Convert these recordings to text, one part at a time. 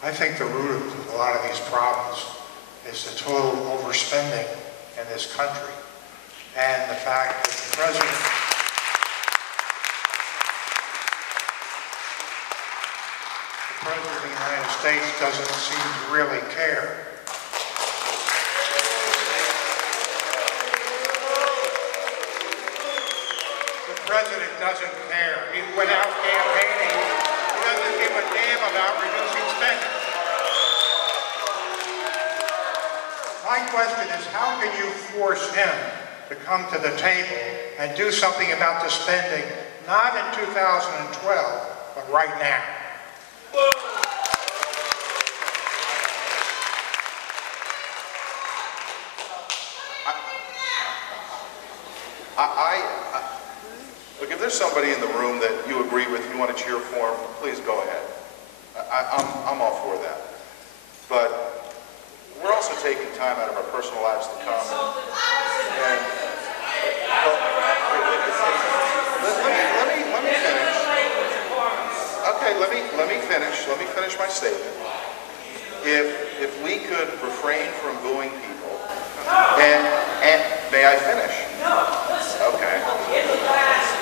I think the root of a lot of these problems is the total overspending in this country and the fact that the President of the United States doesn't seem to really care. The President doesn't care. He went out campaigning. He doesn't give a damn about reducing spending. My question is, how can you force him to come to the table and do something about the spending, not in 2012, but right now? Look, if there's somebody in the room that you agree with, you want to cheer for him, please go ahead. I'm all for that. But we're also taking time out of our personal lives to come. And let me finish. Okay, let me finish my statement. If we could refrain from booing people, and may I finish? No, listen. Okay. In the past,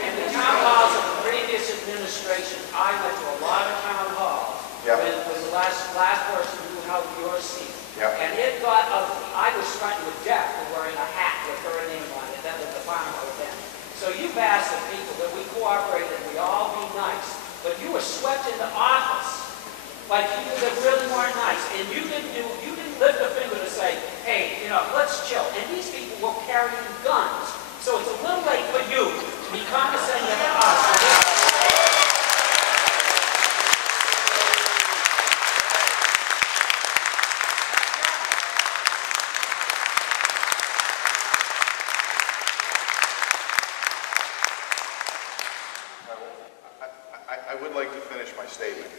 in the town halls of the previous administration, I went to a lot of town halls. Yep. With the last person who held your seat. Yep. And it got, I was threatened with death for wearing a hat with her name on it. That was the farm I was in. So you've asked the people that we cooperate and we all be nice. But you were swept into office by people that really weren't nice. And you didn't lift a finger to say, hey, let's chill. And these people were carrying guns. So it's a little late for you to be condescending to us. I would like to finish my statement.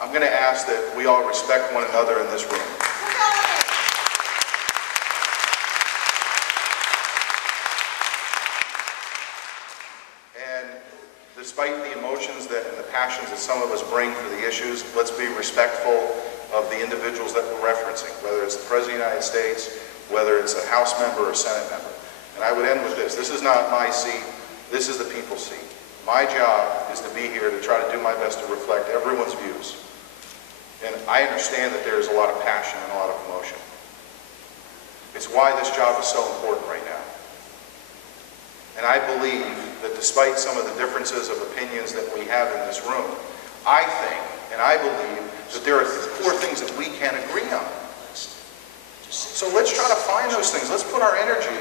I'm going to ask that we all respect one another in this room. And despite the emotions and the passions that some of us bring for the issues, let's be respectful of the individuals that we're referencing, whether it's the President of the United States, whether it's a House member or a Senate member. And I would end with this. This is not my seat. This is the people's seat. My job is to be here to try to do my best to reflect everyone's views. And I understand that there is a lot of passion and a lot of emotion. It's why this job is so important right now. And I believe that despite some of the differences of opinions that we have in this room, I think and I believe that there are 4 things that we can agree on. So let's try to find those things. Let's put our energy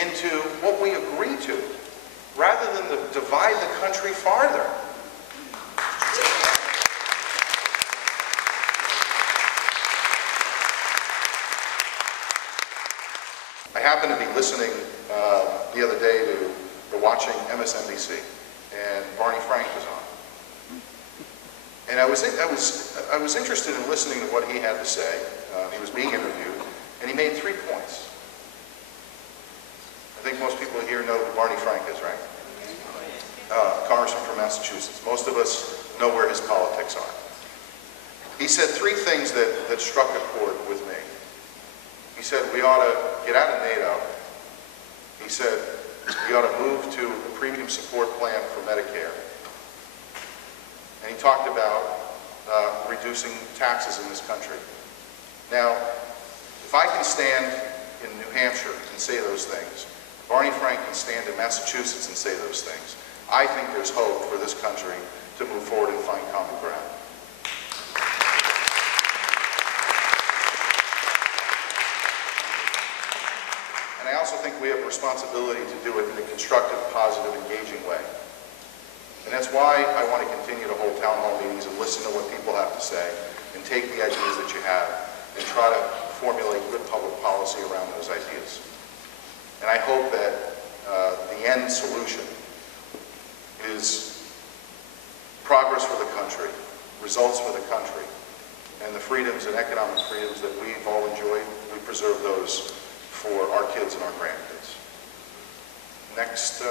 into what we agree to, rather than to divide the country farther. I happened to be listening the other day to watching MSNBC, and Barney Frank was on. And I was interested in listening to what he had to say. He was being interviewed, and he made 3 points. I think most people here know who Barney Frank is, right? Congressman from Massachusetts. Most of us know where his politics are. He said 3 things that struck a chord with me. He said we ought to get out of NATO. He said we ought to move to a premium support plan for Medicare. And he talked about reducing taxes in this country. Now, if I can stand in New Hampshire and say those things, Barney Frank can stand in Massachusetts and say those things, I think there's hope for this country to move forward and find common ground. And I also think we have a responsibility to do it in a constructive, positive, engaging way. And that's why I want to continue to hold town hall meetings and listen to what people have to say and take the ideas that you have and try to formulate good public policy around those ideas. And I hope that the end solution is progress for the country, results for the country, and the freedoms and economic freedoms that we've all enjoyed, we preserve those for our kids and our grandkids. Next.